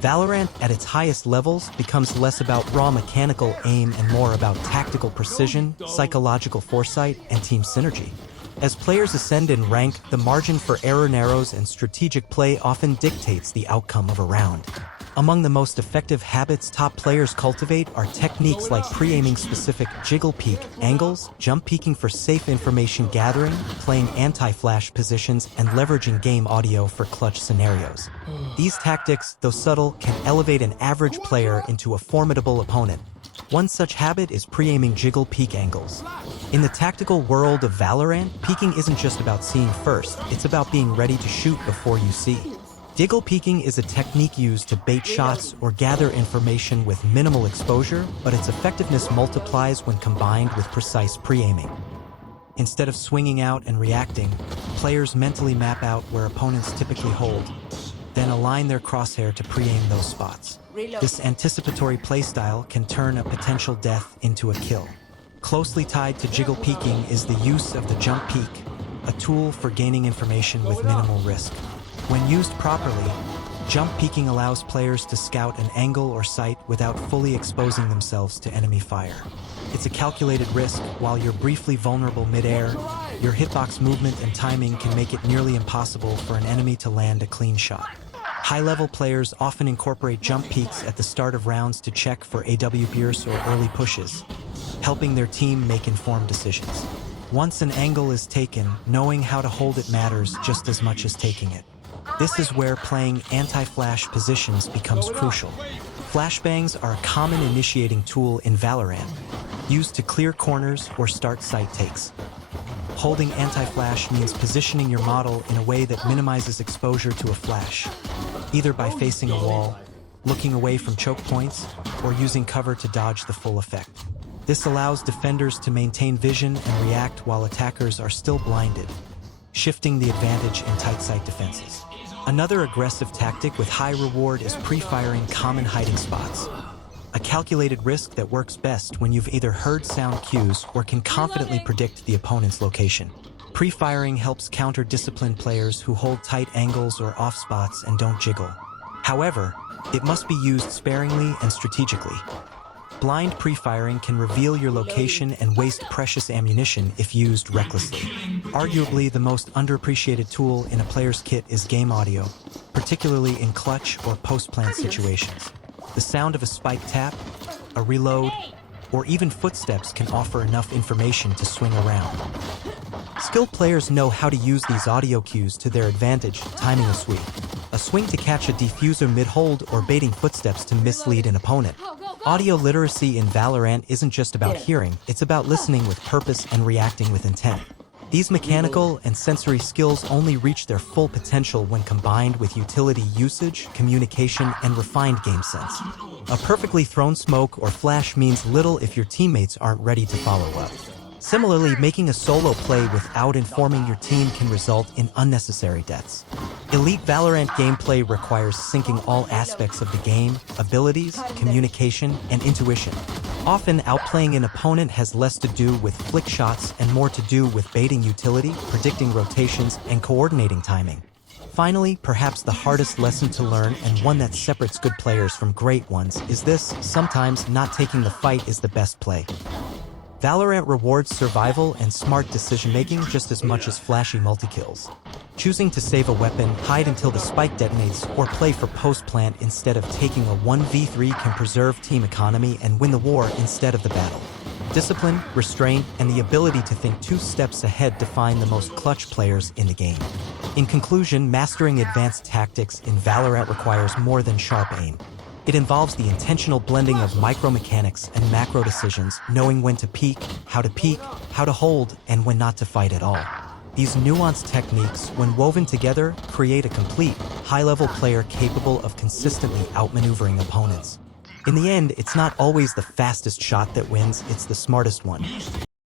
Valorant, at its highest levels, becomes less about raw mechanical aim and more about tactical precision, psychological foresight, and team synergy. As players ascend in rank, the margin for error narrows and strategic play often dictates the outcome of a round. Among the most effective habits top players cultivate are techniques like pre-aiming specific jiggle peek angles, jump peeking for safe information gathering, playing anti-flash positions, and leveraging game audio for clutch scenarios. These tactics, though subtle, can elevate an average player into a formidable opponent. One such habit is pre-aiming jiggle peek angles. In the tactical world of Valorant, peeking isn't just about seeing first, it's about being ready to shoot before you see. Jiggle peeking is a technique used to bait shots or gather information with minimal exposure, but its effectiveness multiplies when combined with precise pre-aiming. Instead of swinging out and reacting, players mentally map out where opponents typically hold, then align their crosshair to pre-aim those spots. This anticipatory playstyle can turn a potential death into a kill. Closely tied to jiggle peeking is the use of the jump peek, a tool for gaining information with minimal risk. When used properly, jump peeking allows players to scout an angle or site without fully exposing themselves to enemy fire. It's a calculated risk. While you're briefly vulnerable mid-air, your hitbox movement and timing can make it nearly impossible for an enemy to land a clean shot. High-level players often incorporate jump peeks at the start of rounds to check for AW pierce or early pushes, helping their team make informed decisions. Once an angle is taken, knowing how to hold it matters just as much as taking it. This is where playing anti-flash positions becomes crucial. Flashbangs are a common initiating tool in Valorant, used to clear corners or start site takes. Holding anti-flash means positioning your model in a way that minimizes exposure to a flash, either by facing a wall, looking away from choke points, or using cover to dodge the full effect. This allows defenders to maintain vision and react while attackers are still blinded, shifting the advantage in tight site defenses. Another aggressive tactic with high reward is pre-firing common hiding spots. A calculated risk that works best when you've either heard sound cues or can confidently predict the opponent's location. Pre-firing helps counter disciplined players who hold tight angles or off spots and don't jiggle. However, it must be used sparingly and strategically. Blind pre-firing can reveal your location and waste precious ammunition if used recklessly. Arguably, the most underappreciated tool in a player's kit is game audio, particularly in clutch or post-plant situations. The sound of a spike tap, a reload, or even footsteps can offer enough information to swing around. Skilled players know how to use these audio cues to their advantage, timing a sweep, a swing to catch a diffuser mid-hold, or baiting footsteps to mislead an opponent. Audio literacy in Valorant isn't just about hearing, it's about listening with purpose and reacting with intent. These mechanical and sensory skills only reach their full potential when combined with utility usage, communication, and refined game sense. A perfectly thrown smoke or flash means little if your teammates aren't ready to follow up. Similarly, making a solo play without informing your team can result in unnecessary deaths. Elite Valorant gameplay requires syncing all aspects of the game: abilities, communication, and intuition. Often, outplaying an opponent has less to do with flick shots and more to do with baiting utility, predicting rotations, and coordinating timing. Finally, perhaps the hardest lesson to learn, and one that separates good players from great ones, is this: sometimes not taking the fight is the best play. Valorant rewards survival and smart decision-making just as much as flashy multi-kills. Choosing to save a weapon, hide until the spike detonates, or play for post-plant instead of taking a 1v3 can preserve team economy and win the war instead of the battle. Discipline, restraint, and the ability to think 2 steps ahead define the most clutch players in the game. In conclusion, mastering advanced tactics in Valorant requires more than sharp aim. It involves the intentional blending of micro-mechanics and macro decisions, knowing when to peek, how to hold, and when not to fight at all. These nuanced techniques, when woven together, create a complete, high-level player capable of consistently outmaneuvering opponents. In the end, it's not always the fastest shot that wins, it's the smartest one.